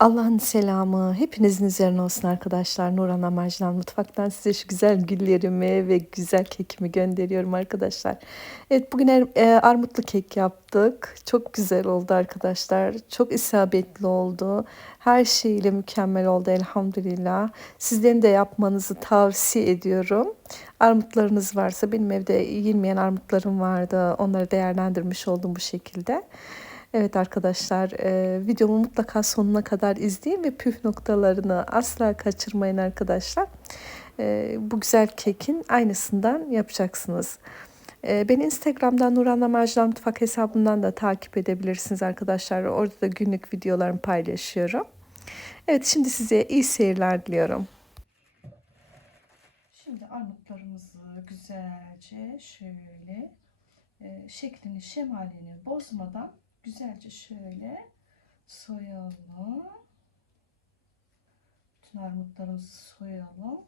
Allah'ın selamı hepinizin üzerine olsun arkadaşlar. Nurhan Amacılan Mutfak'tan size şu güzel güllerimi ve güzel kekimi gönderiyorum arkadaşlar. Evet bugün er- e, armutlu kek yaptık. Çok güzel oldu arkadaşlar. Çok isabetli oldu. Her şeyle mükemmel oldu elhamdülillah. Sizlerin de yapmanızı tavsiye ediyorum. Armutlarınız varsa benim evde yenmeyen armutlarım vardı. Onları değerlendirmiş oldum bu şekilde. Evet arkadaşlar e, videomu mutlaka sonuna kadar izleyin ve püf noktalarını asla kaçırmayın arkadaşlar. E, bu güzel kekin aynısından yapacaksınız. E, beni Instagram'dan Nurhan'la Macdan Mutfak hesabından da takip edebilirsiniz arkadaşlar. Orada da günlük videolarımı paylaşıyorum. Evet şimdi size iyi seyirler diliyorum. Şimdi armutlarımızı güzelce şöyle e, şeklini şemalini bozmadan güzelce şöyle soyalım. Bütün armutlarımızı soyalım.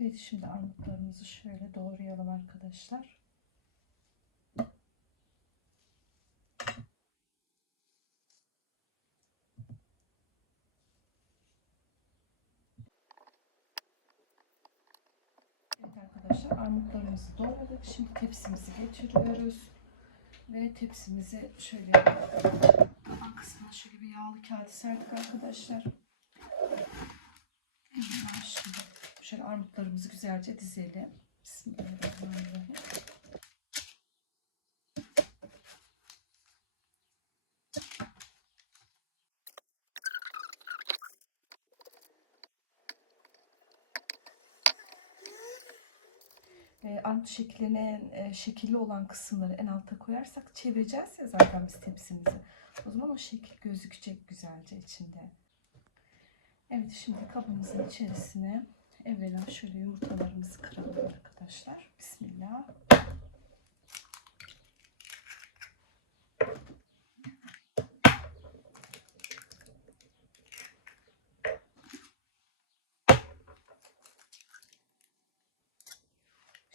Evet şimdi armutlarımızı şöyle doğrayalım arkadaşlar. Evet arkadaşlar armutlarımızı doğradık. Şimdi tepsimizi getiriyoruz. Ve tepsimizi şöyle taban kısmına şöyle bir yağlı kağıt serdik arkadaşlar. Şimdi şöyle armutlarımızı güzelce dizelim. Bismillahirrahmanirrahim. Armut şekline e, şekilli olan kısımları en alta koyarsak çevireceğiz ya zaten biz tepsimizi. O zaman o şekil gözükecek güzelce içinde. Evet şimdi kabımızın içerisine evvela şöyle yumurtalarımızı kıralım arkadaşlar. Bismillah.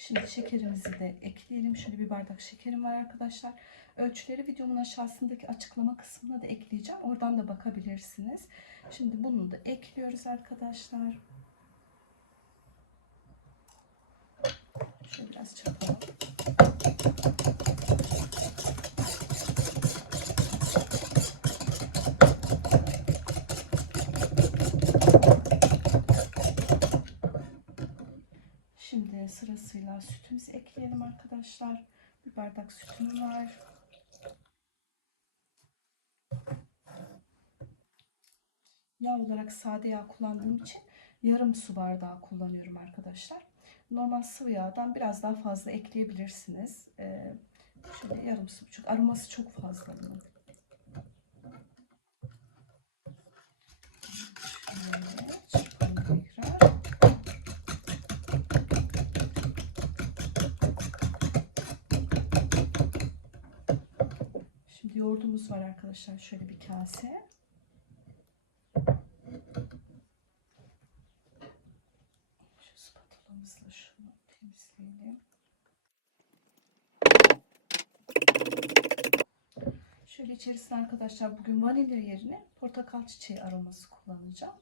Şimdi şekerimizi de ekleyelim. Şöyle bir bardak şekerim var arkadaşlar. Ölçüleri videomun aşağısındaki açıklama kısmına da ekleyeceğim. Oradan da bakabilirsiniz. Şimdi bunu da ekliyoruz arkadaşlar. Şöyle biraz çırpalım. Şimdi sırasıyla sütümüzü ekleyelim arkadaşlar. Bir bardak sütüm var. Yağ olarak sade yağ kullandığım için yarım su bardağı kullanıyorum arkadaşlar. Normal sıvı yağdan biraz daha fazla ekleyebilirsiniz. Ee, şöyle yarım su buçuk. Aroması çok fazla bunun. Şöyle çırpalım tekrar. Şimdi yoğurdumuz var arkadaşlar. Şöyle bir kase. Şu spatulamızla şunu temizleyelim. Şöyle içerisine arkadaşlar bugün vanilya yerine portakal çiçeği aroması kullanacağım.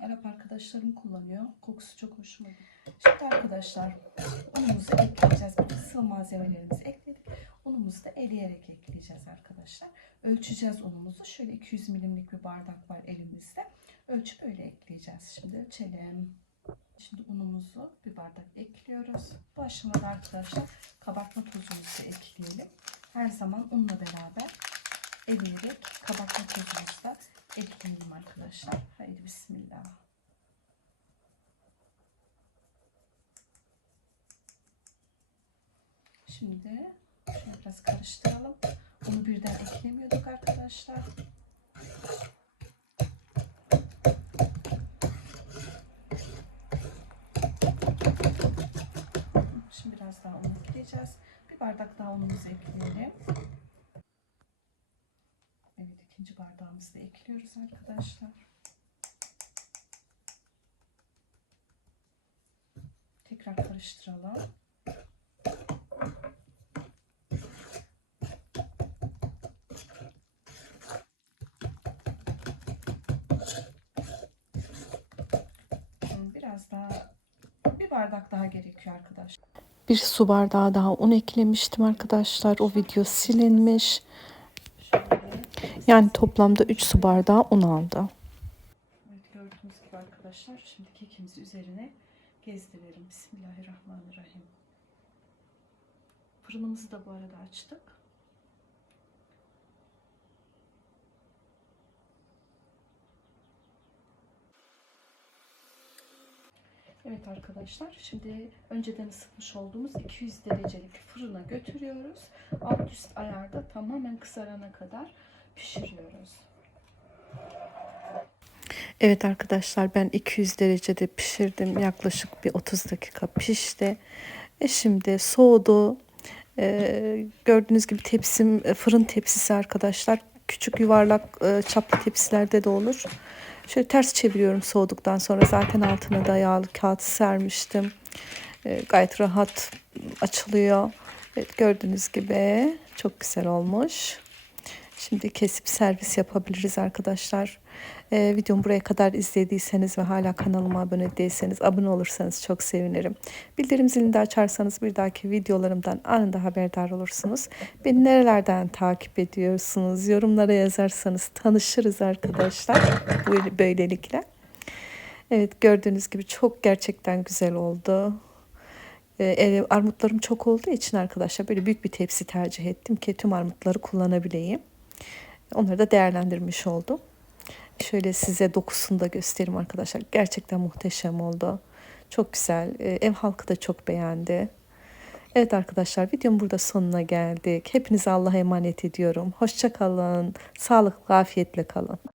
Arap arkadaşlarım kullanıyor. Kokusu çok hoşuma gidiyor. Şimdi arkadaşlar unumuzu ekleyeceğiz. Sıvı malzemelerimizi ekledik. Unumuzu da eleyerek ekleyeceğiz arkadaşlar. Ölçeceğiz unumuzu. Şöyle 200 milimlik bir bardak var elimizde. Ölçüp öyle ekleyeceğiz. Şimdi ölçelim. Şimdi unumuzu bir bardak ekliyoruz. Bu aşamada arkadaşlar kabartma tozumuzu ekleyelim. Her zaman unla beraber eleyerek kabartma tozumuzu da ekleyelim arkadaşlar. Haydi bismillah. Şimdi şöyle biraz karıştıralım. Onu birden eklemiyorduk arkadaşlar. Şimdi biraz daha un ekleyeceğiz. Bir bardak daha unumuzu ekleyelim. Evet ikinci bardağımızı da ekliyoruz arkadaşlar. Tekrar karıştıralım. Bardak daha gerekiyor arkadaşlar. Bir su bardağı daha un eklemiştim arkadaşlar. O video silinmiş. Yani toplamda 3 su bardağı un aldı. Evet gördüğünüz gibi arkadaşlar şimdi kekimizi üzerine gezdirelim. Bismillahirrahmanirrahim. Fırınımızı da bu arada açtık. Evet arkadaşlar şimdi önceden ısıtmış olduğumuz 200 derecelik fırına götürüyoruz. Alt üst ayarda tamamen kızarana kadar pişiriyoruz. Evet arkadaşlar ben 200 derecede pişirdim. Yaklaşık bir 30 dakika pişti. E şimdi soğudu. Ee, gördüğünüz gibi tepsim fırın tepsisi arkadaşlar. Küçük yuvarlak e, çaplı tepsilerde de olur. Şöyle ters çeviriyorum soğuduktan sonra. Zaten altına da yağlı kağıt sermiştim. E, gayet rahat açılıyor. Evet, gördüğünüz gibi çok güzel olmuş. Şimdi kesip servis yapabiliriz arkadaşlar. Ee, videomu buraya kadar izlediyseniz ve hala kanalıma abone değilseniz abone olursanız çok sevinirim. Bildirim zilini de açarsanız bir dahaki videolarımdan anında haberdar olursunuz. Beni nerelerden takip ediyorsunuz? Yorumlara yazarsanız tanışırız arkadaşlar. Böyle, böylelikle. Evet gördüğünüz gibi çok gerçekten güzel oldu. Ee, armutlarım çok olduğu için arkadaşlar böyle büyük bir tepsi tercih ettim ki tüm armutları kullanabileyim. Onları da değerlendirmiş oldum. Şöyle size dokusunu da göstereyim arkadaşlar. Gerçekten muhteşem oldu. Çok güzel. Ee, ev halkı da çok beğendi. Evet arkadaşlar videomun burada sonuna geldik. Hepinize Allah'a emanet ediyorum. Hoşça kalın. Sağlıklı, afiyetle kalın.